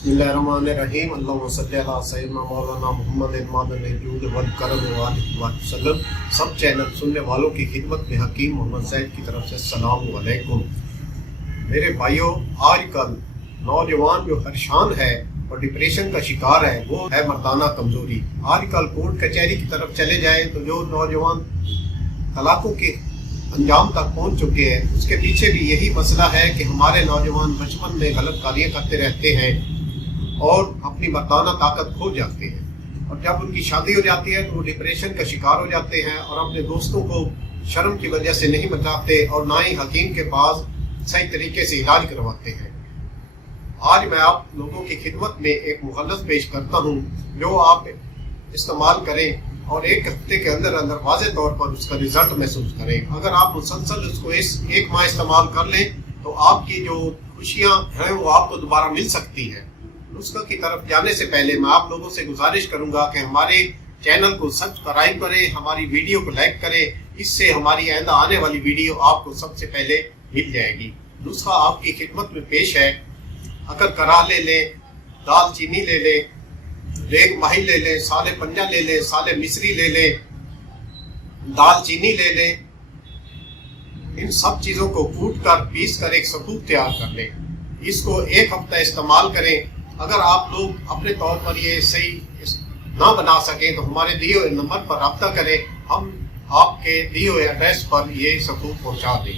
बिस्मिल्लाहिर्रहमानिर्रहीम। अल्लाहुम्मा सल्ली अला सय्यिदना मौलाना मुहम्मद मादनिल जूद वल करम व आलिहि वसल्लम। सब चैनल सुनने वालों की खिदमत में हकीम मोहम्मद ज़ैद की तरफ से अस्सलाम वालेकुम। मेरे भाइयों, आजकल नौजवान जो परेशान है और डिप्रेशन का शिकार है वो है मर्दाना कमजोरी। आजकल कोर्ट कचहरी की तरफ चले जाएं तो जो नौजवान तलाकों के अंजाम तक पहुंच चुके हैं उसके पीछे भी यही मसला है कि हमारे नौजवान बचपन में गलत कार्य करते रहते हैं और अपनी मर्दाना ताकत खो जाते हैं, और जब उनकी शादी हो जाती है तो वो डिप्रेशन का शिकार हो जाते हैं और अपने दोस्तों को शर्म की वजह से नहीं बताते और ना ही हकीम के पास सही तरीके से इलाज करवाते हैं। आज मैं आप लोगों की खिदमत में एक मुखल्लस पेश करता हूँ जो आप इस्तेमाल करें और एक हफ्ते के अंदर अंदर वाज़े तौर पर उसका रिजल्ट महसूस करें। अगर आप मुसलसल उसको इस एक माह इस्तेमाल कर लें तो आपकी जो खुशियाँ हैं वो आपको दोबारा मिल सकती हैं। नुस्खा की तरफ जाने से पहले मैं आप लोगों से गुजारिश करूंगा कि हमारे चैनल को सब्सक्राइब करें, हमारी वीडियो को लाइक करें, इससे हमारी आइंदा आने वाली वीडियो आपको सबसे पहले मिल जाएगी। नुस्खा आपकी खिदमत में पेश है। अगर करा ले लें, दाल चीनी ले लें, रेग माही ले लें, साले पंजा ले लें, साले मिस्री ले लें, दाल चीनी ले लें, इन सब चीज़ों को कूट कर पीस कर एक सबूत तैयार कर लें। इसको एक हफ्ता इस्तेमाल करें। अगर आप लोग अपने तौर पर ये सही ना बना सकें तो हमारे दिए हुए नंबर पर रब्ता करें, हम आपके दिए हुए एड्रेस पर ये सबूत पहुंचा दें।